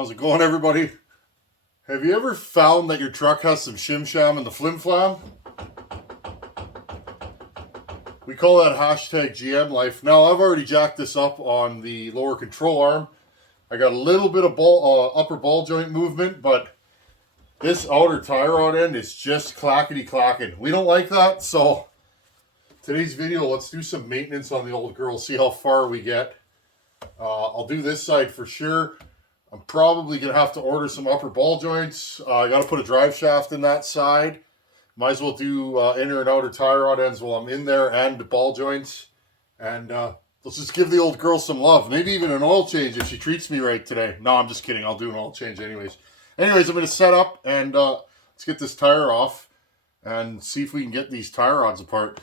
How's it going, everybody? Have you ever found that your truck has some shim-sham in the flim-flam? We call that hashtag GM life. Now, I've already jacked this up on the lower control arm. I got a little bit of upper ball joint movement, but this outer tie rod end is just clackety-clacking. We don't like that, so today's video, let's do some maintenance on the old girl, see how far we get. I'll do this side for sure. I'm probably going to have to order some upper ball joints. I got to put a drive shaft in that side. Might as well do inner and outer tie rod ends while I'm in there and ball joints. And let's just give the old girl some love. Maybe even an oil change if she treats me right today. No, I'm just kidding. I'll do an oil change anyways. Anyways, I'm going to set up and let's get this tire off and see if we can get these tie rods apart.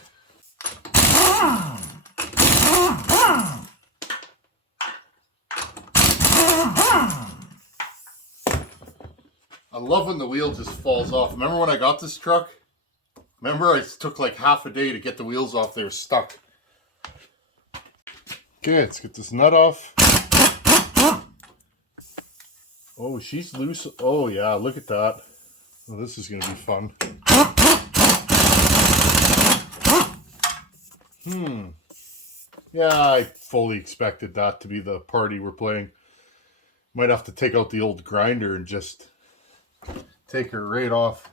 I love when the wheel just falls off. Remember when I got this truck? Remember I took like half a day to get the wheels off. They were stuck. Okay, let's get this nut off. Oh, she's loose. Oh yeah, look at that. Oh, this is going to be fun. Yeah, I fully expected that to be the party we're playing. Might have to take out the old grinder and just take her right off.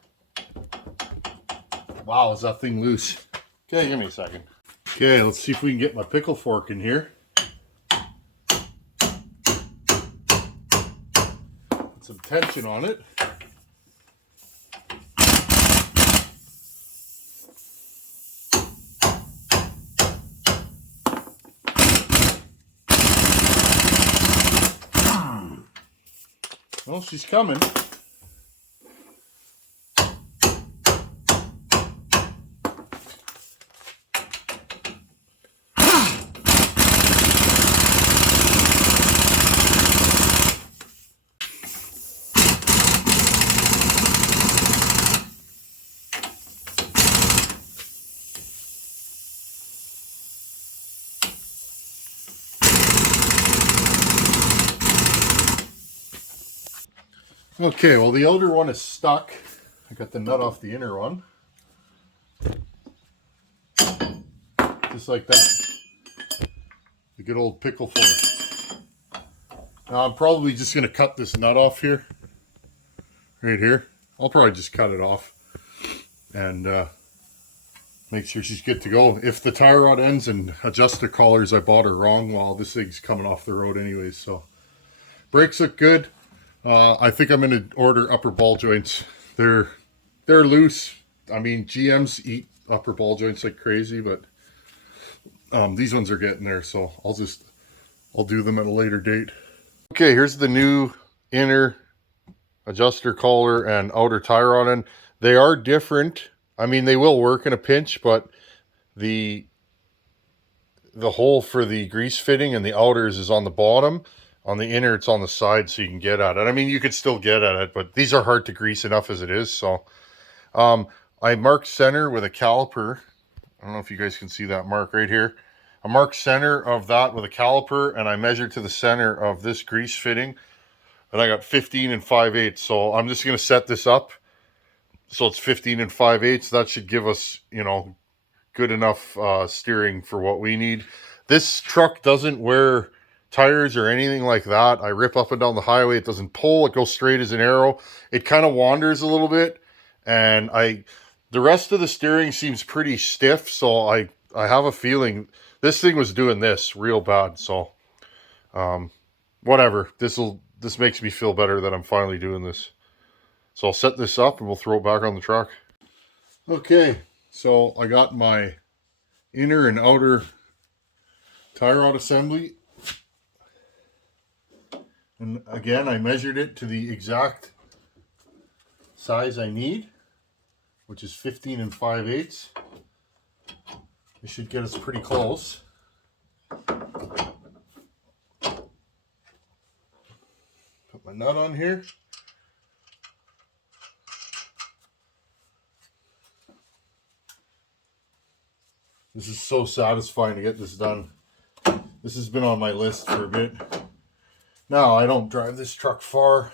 Wow, is that thing loose? Okay, give me a second. Okay, let's see if we can get my pickle fork in here. Put some tension on it. Well, she's coming. Okay, well the outer one is stuck. I got the nut off the inner one. Just like that. The good old pickle fork. Now I'm probably just going to cut this nut off here. Right here. I'll probably just cut it off. And make sure she's good to go. If the tie rod ends and adjuster collars, I bought her wrong. Well, this thing's coming off the road anyways. So brakes look good. I think I'm going to order upper ball joints. They're loose. I mean, GMs eat upper ball joints like crazy, but these ones are getting there, so I'll do them at a later date. Okay, here's the new inner adjuster collar and outer tie rod end. They are different. I mean, they will work in a pinch, but the hole for the grease fitting and the outers is on the bottom. On the inner, it's on the side, so you can get at it. I mean, you could still get at it, but these are hard to grease enough as it is. So I marked center with a caliper. I don't know if you guys can see that mark right here. I marked center of that with a caliper, and I measured to the center of this grease fitting, and I got 15 5/8. So I'm just going to set this up so it's 15 5/8. That should give us, you know, good enough steering for what we need. This truck doesn't wear tires or anything like that. I rip up and down the highway. It doesn't pull. It goes straight as an arrow. It kind of wanders a little bit, and the rest of the steering seems pretty stiff, so I have a feeling this thing was doing this real bad. So whatever, this makes me feel better that I'm finally doing this. So I'll set this up and we'll throw it back on the truck. Okay, so I got my inner and outer tie rod assembly. And again, I measured it to the exact size I need, which is 15 5/8. It should get us pretty close. Put my nut on here. This is so satisfying to get this done. This has been on my list for a bit. Now, I don't drive this truck far.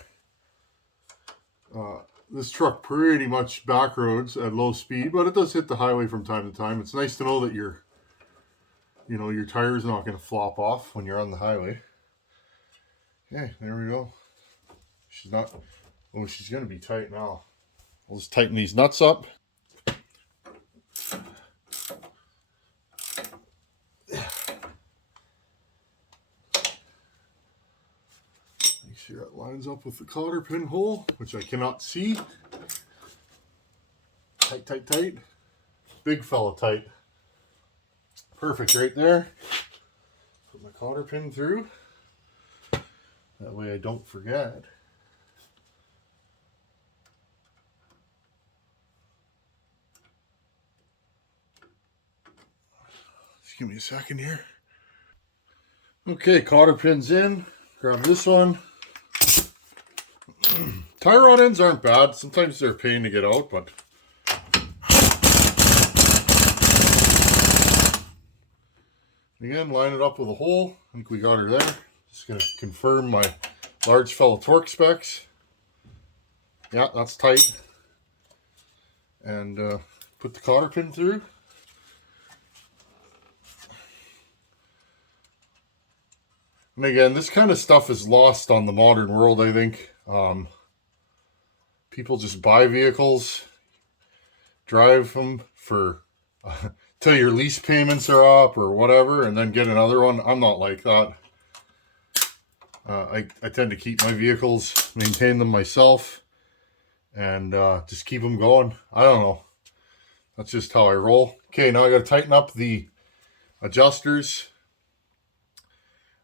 This truck pretty much back roads at low speed, but it does hit the highway from time to time. It's nice to know that your tire's not going to flop off when you're on the highway. Okay, there we go. She's not, oh, she's going to be tight now. We'll just tighten these nuts up. Make sure that lines up with the cotter pin hole, which I cannot see. Tight, tight, tight. Big fella tight. Perfect right there. Put my cotter pin through. That way I don't forget. Just give me a second here. Okay, cotter pin's in. Grab this one. Tie rod ends aren't bad. Sometimes they're a pain to get out, but again, line it up with a hole. I think we got her there. Just going to confirm my large fella torque specs. Yeah, that's tight. And put the cotter pin through. And again, this kind of stuff is lost on the modern world, I think. People just buy vehicles, drive them for till your lease payments are up or whatever, and then get another one. I'm not like that. I tend to keep my vehicles, maintain them myself, and just keep them going. I don't know. That's just how I roll. Okay, now I got to tighten up the adjusters.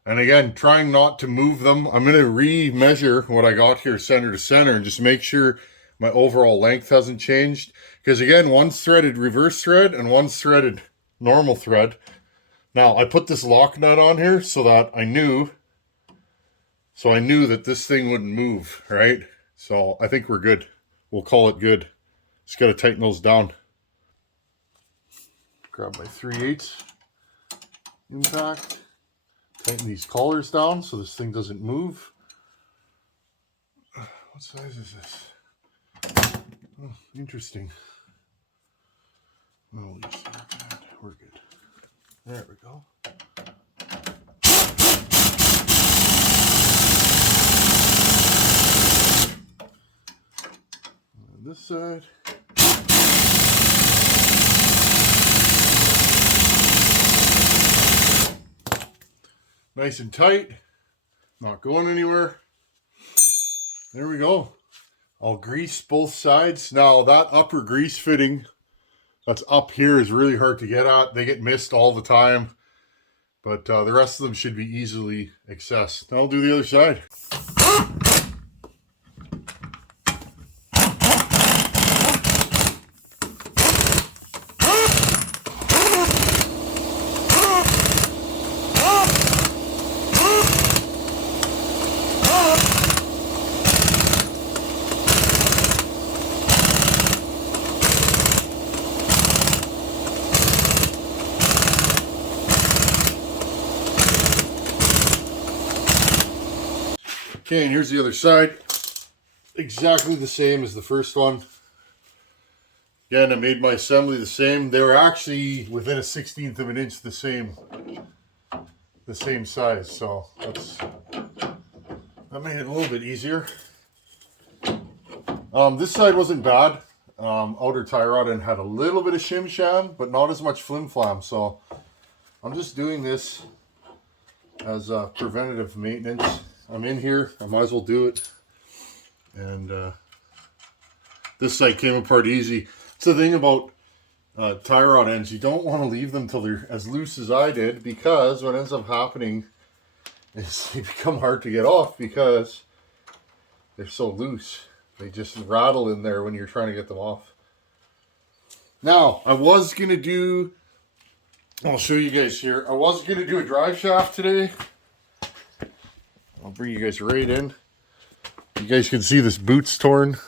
And again, trying not to move them. I'm going to re-measure what I got here center to center and just make sure my overall length hasn't changed. Because again, one's threaded reverse thread and one's threaded normal thread. Now, I put this lock nut on here so that I knew that this thing wouldn't move, right? So I think we're good. We'll call it good. Just got to tighten those down. Grab my 3/8 impact. Tighten these collars down so this thing doesn't move. What size is this? Oh, interesting. No, we're good. There we go. On this side. Nice and tight, not going anywhere. There we go. I'll grease both sides. Now that upper grease fitting that's up here is really hard to get at. They get missed all the time, but the rest of them should be easily accessed. Now I'll do the other side. Okay, and here's the other side. Exactly the same as the first one. Again, I made my assembly the same. They were actually within a 1/16 of an inch the same size. So that made it a little bit easier. This side wasn't bad. Outer tie rod and had a little bit of shim sham, but not as much flim flam. So I'm just doing this as preventative maintenance. I'm in here, I might as well do it. And this side came apart easy. It's the thing about tie rod ends, you don't want to leave them till they're as loose as I did, because what ends up happening is they become hard to get off because they're so loose. They just rattle in there when you're trying to get them off. Now, I was going to do, I'll show you guys here, I was going to do a drive shaft today. I'll bring you guys right in. You guys can see this boot's torn.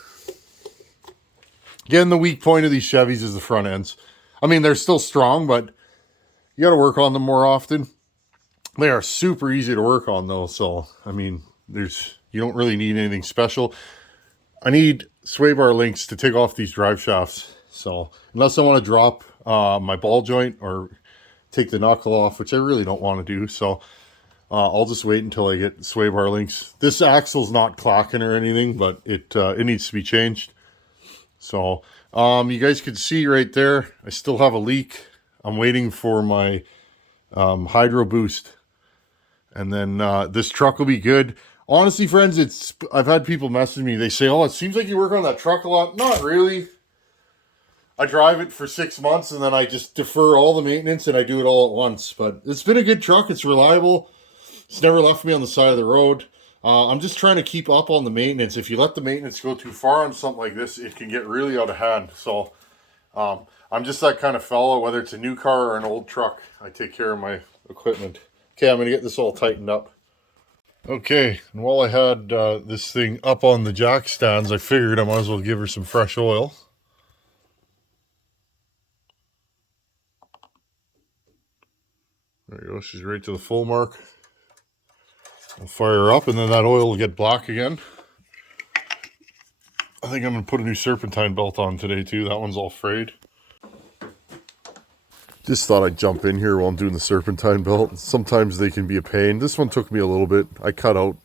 Again, the weak point of these Chevys is the front ends. I mean, they're still strong, but you got to work on them more often. They are super easy to work on though. So, I mean, You don't really need anything special. I need sway bar links to take off these drive shafts. So unless I want to drop my ball joint or take the knuckle off, which I really don't want to do. So I'll just wait until I get sway bar links. This axle's not clacking or anything, but it needs to be changed. So you guys can see right there, I still have a leak. I'm waiting for my hydro boost, and then this truck will be good. Honestly, friends, I've had people message me. They say, "Oh, it seems like you work on that truck a lot." Not really. I drive it for 6 months, and then I just defer all the maintenance, and I do it all at once. But it's been a good truck. It's reliable. It's never left me on the side of the road. I'm just trying to keep up on the maintenance. If you let the maintenance go too far on something like this, it can get really out of hand. So I'm just that kind of fellow, whether it's a new car or an old truck, I take care of my equipment. Okay, I'm going to get this all tightened up. Okay, and while I had this thing up on the jack stands, I figured I might as well give her some fresh oil. There you go, she's right to the full mark. I'll fire her up, and then that oil will get black again. I think I'm going to put a new serpentine belt on today too. That one's all frayed. Just thought I'd jump in here while I'm doing the serpentine belt. Sometimes they can be a pain. This one took me a little bit. I cut out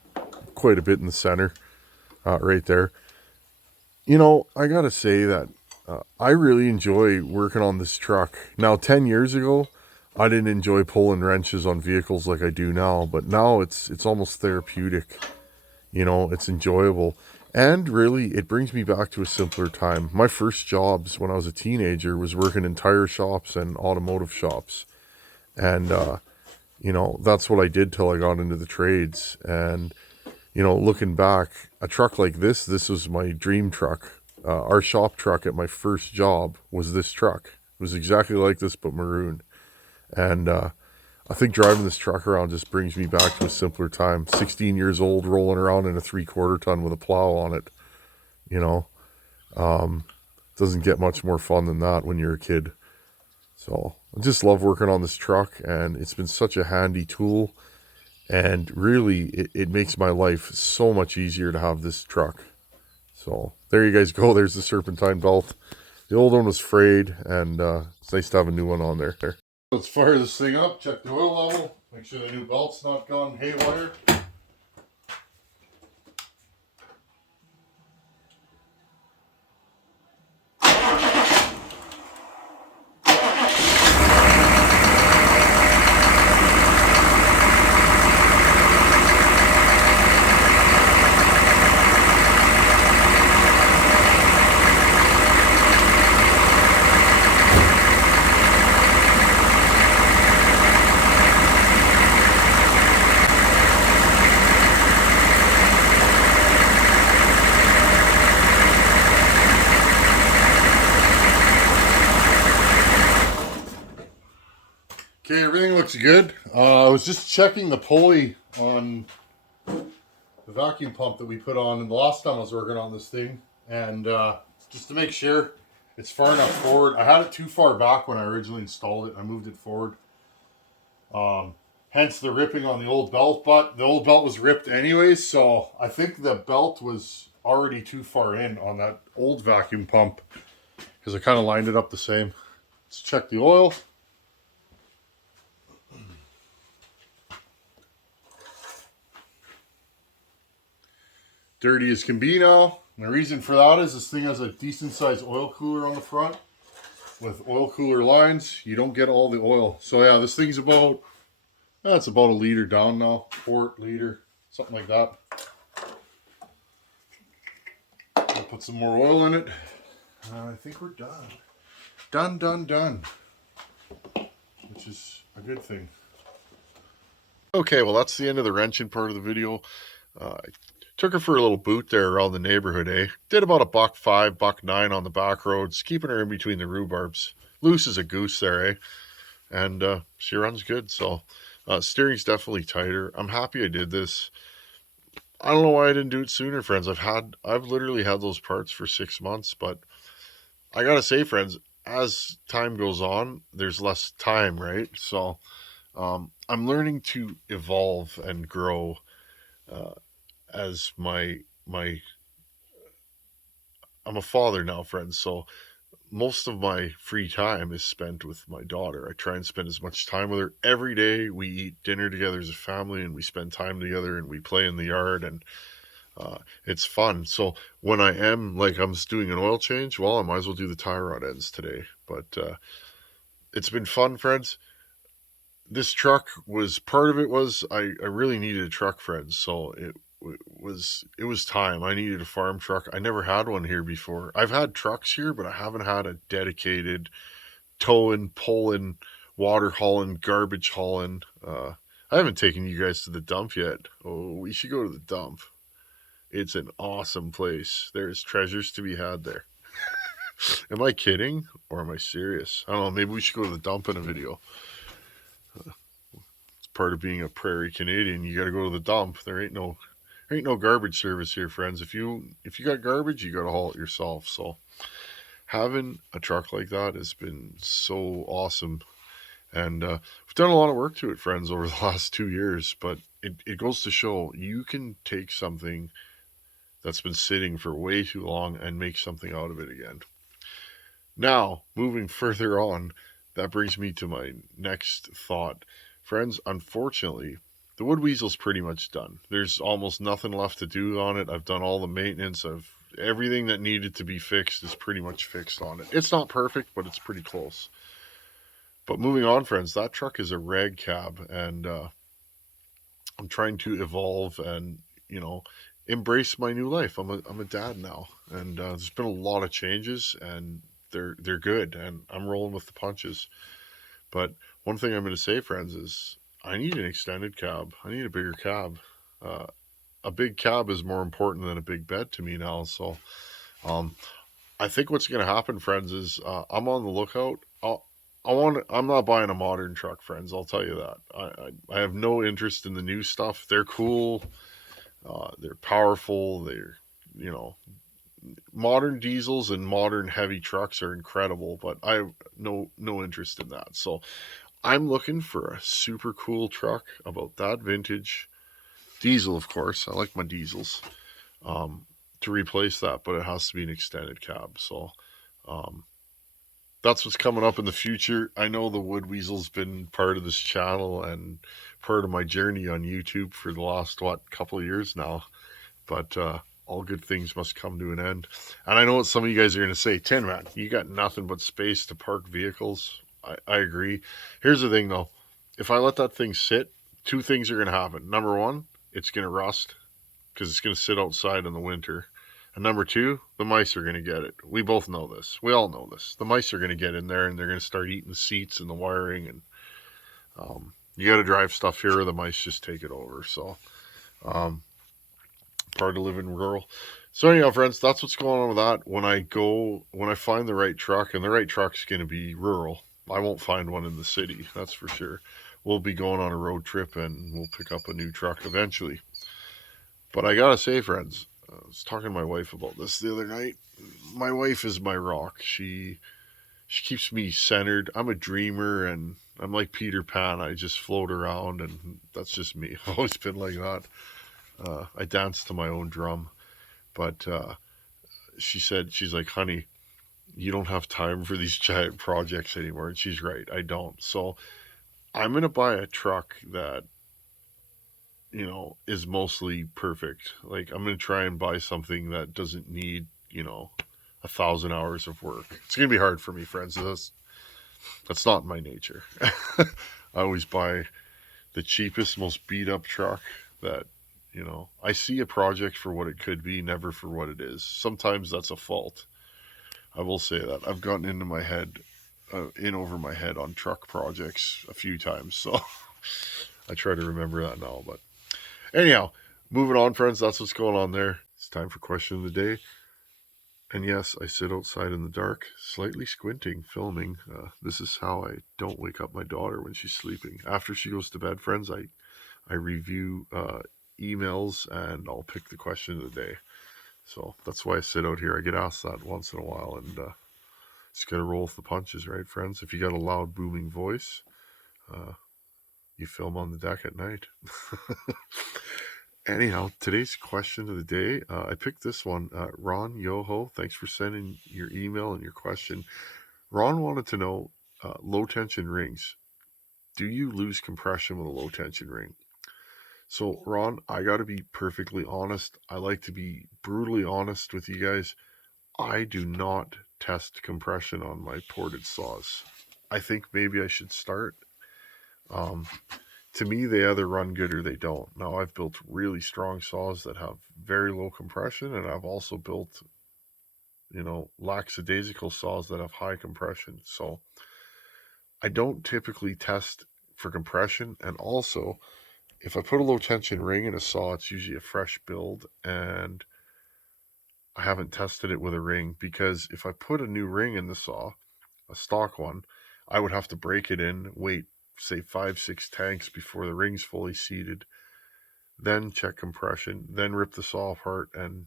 quite a bit in the center, right there. You know, I gotta say that I really enjoy working on this truck. Now, 10 years ago, I didn't enjoy pulling wrenches on vehicles like I do now, but now it's almost therapeutic. You know, it's enjoyable. And really, it brings me back to a simpler time. My first jobs when I was a teenager was working in tire shops and automotive shops. And, you know, that's what I did till I got into the trades. And, you know, looking back, a truck like this was my dream truck. Our shop truck at my first job was this truck. It was exactly like this, but maroon. And I think driving this truck around just brings me back to a simpler time. 16 years old, rolling around in a 3/4 ton with a plow on it. You know, doesn't get much more fun than that when you're a kid. So I just love working on this truck, and it's been such a handy tool. And really, it makes my life so much easier to have this truck. So there you guys go. There's the serpentine belt. The old one was frayed, and it's nice to have a new one on there. Let's fire this thing up, check the oil level, make sure the new belt's not gone haywire. Okay, everything looks good. I was just checking the pulley on the vacuum pump that we put on and the last time I was working on this thing, and just to make sure it's far enough forward. I had it too far back when I originally installed it, and I moved it forward. Hence the ripping on the old belt, but the old belt was ripped anyways, so I think the belt was already too far in on that old vacuum pump because I kind of lined it up the same. Let's check the oil. Dirty as can be now. And the reason for that is this thing has a decent sized oil cooler on the front with oil cooler lines. You don't get all the oil. So yeah, this thing's about, it's about a liter down now, quart liter, something like that. I'll put some more oil in it. I think we're done. Done. Which is a good thing. Okay, well that's the end of the wrenching part of the video. Took her for a little boot there around the neighborhood, eh? Did about $1.05, $1.09 on the back roads, keeping her in between the rhubarbs. Loose as a goose there, eh? And she runs good, so steering's definitely tighter. I'm happy I did this. I don't know why I didn't do it sooner, friends. I've literally had those parts for 6 months, but I gotta say, friends, as time goes on, there's less time, right? So I'm learning to evolve and grow. as my I'm a father now, friends, so most of my free time is spent with my daughter. I try and spend as much time with her every day. We eat dinner together as a family, and we spend time together, and we play in the yard, and it's fun. So when I am like I'm just doing an oil change, well, I might as well do the tie rod ends today. But it's been fun, friends. This truck was part of it. Was I really needed a truck, friends. So it was time. I needed a farm truck. I never had one here before. I've had trucks here, but I haven't had a dedicated towing, pulling, water hauling, garbage hauling. I haven't taken you guys to the dump yet. Oh, we should go to the dump. It's an awesome place. There's treasures to be had there. Am I kidding or am I serious? I don't know. Maybe we should go to the dump in a video. It's part of being a prairie Canadian. You got to go to the dump. There ain't no garbage service here, friends. If you got garbage, you got to haul it yourself. So having a truck like that has been so awesome. And we've done a lot of work to it, friends, over the last 2 years. But it goes to show you can take something that's been sitting for way too long and make something out of it again. Now, moving further on, that brings me to my next thought. Friends, unfortunately, the wood weasel's pretty much done. There's almost nothing left to do on it. I've done all the maintenance. Everything that needed to be fixed is pretty much fixed on it. It's not perfect, but it's pretty close. But moving on, friends, that truck is a rag cab, and I'm trying to evolve and embrace my new life. I'm a dad now, and there's been a lot of changes, and they're good, and I'm rolling with the punches. But one thing I'm going to say, friends, is I need an extended cab. I need a bigger cab. Uh, a big cab is more important than a big bed to me now. So um, I think what's going to happen, friends, is I'm on the lookout. I'm not buying a modern truck, friends. I'll tell you that. I have no interest in the new stuff. They're cool. They're powerful. They're you know modern diesels and modern heavy trucks are incredible, but I have no interest in that. So I'm looking for a super cool truck about that vintage diesel, of course. I like my diesels to replace that, but it has to be an extended cab. So um, that's what's coming up in the future. I know the Wood Weasel's been part of this channel and part of my journey on YouTube for the last couple of years now. But all good things must come to an end. And I know what some of you guys are going to say, Tin Man, you got nothing but space to park vehicles. I agree. Here's the thing though, if I let that thing sit, two things are going to happen. Number one, it's going to rust because it's going to sit outside in the winter. And number two, the mice are going to get it. We both know this. We all know this. The mice are going to get in there and they're going to start eating the seats and the wiring. And you got to drive stuff here or the mice just take it over. So, part of living rural. So anyhow, friends, that's what's going on with that. When I find the right truck, and the right truck's going to be rural. I won't find one in the city, that's for sure. We'll be going on a road trip and we'll pick up a new truck eventually. But I gotta say, friends, I was talking to my wife about this the other night. My wife is my rock. She keeps me centered. I'm a dreamer and I'm like Peter Pan. I just float around and that's just me. I've always been like that. I dance to my own drum. But she's like, honey, you don't have time for these giant projects anymore. And she's right. I don't. So I'm going to buy a truck that, is mostly perfect. Like, I'm going to try and buy something that doesn't need, 1,000 hours of work. It's going to be hard for me, friends. That's not my nature. I always buy the cheapest, most beat up truck that, I see a project for what it could be, never for what it is. Sometimes that's a fault. I will say that. I've gotten in over my head on truck projects a few times. So I try to remember that now. But anyhow, moving on, friends. That's what's going on there. It's time for question of the day. And yes, I sit outside in the dark, slightly squinting, filming. This is how I don't wake up my daughter when she's sleeping. After she goes to bed, friends, I review emails and I'll pick the question of the day. So that's why I sit out here. I get asked that once in a while, and just got to roll with the punches, right, friends? If you got a loud, booming voice, you film on the deck at night. Anyhow, today's question of the day, I picked this one. Ron Yoho, thanks for sending your email and your question. Ron wanted to know low tension rings. Do you lose compression with a low tension ring? So, Ron, I got to be perfectly honest. I like to be brutally honest with you guys. I do not test compression on my ported saws. I think maybe I should start. Um, to me, they either run good or they don't. Now, I've built really strong saws that have very low compression, and I've also built, lackadaisical saws that have high compression. So I don't typically test for compression. And also, if I put a low tension ring in a saw, it's usually a fresh build, and I haven't tested it with a ring because if I put a new ring in the saw, a stock one, I would have to break it in, wait, say 5, 6 tanks before the ring's fully seated, then check compression, then rip the saw apart and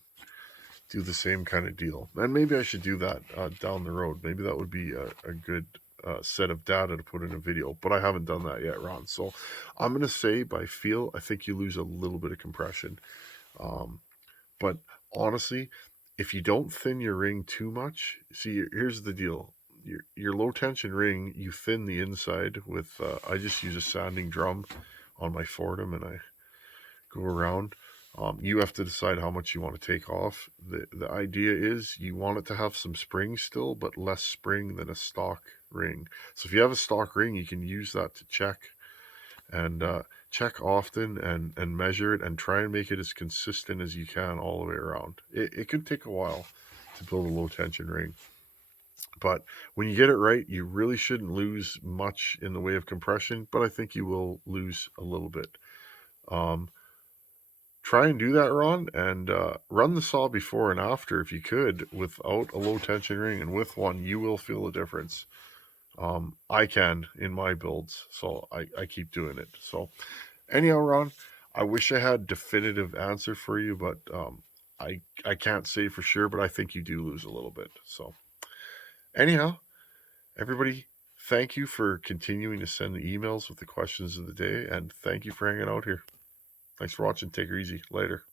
do the same kind of deal. And maybe I should do that down the road. Maybe that would be a good set of data to put in a video, but I haven't done that yet, Ron. So I'm going to say by feel, I think you lose a little bit of compression. But honestly, if you don't thin your ring too much, see, here's the deal. Your low tension ring, you thin the inside with, I just use a sanding drum on my Fordham and I go around. You have to decide how much you want to take off. The idea is you want it to have some spring still, but less spring than a stock ring. So if you have a stock ring, you can use that to check and check often and measure it and try and make it as consistent as you can all the way around. It could take a while to build a low tension ring. But when you get it right, you really shouldn't lose much in the way of compression, but I think you will lose a little bit. Um, Try and do that, Ron, and run the saw before and after if you could without a low tension ring, and with one, you will feel a difference. I can in my builds, so I keep doing it. So, anyhow, Ron, I wish I had definitive answer for you, but I can't say for sure, but I think you do lose a little bit. So, anyhow, everybody, thank you for continuing to send the emails with the questions of the day, and thank you for hanging out here. Thanks for watching. Take her easy. Later.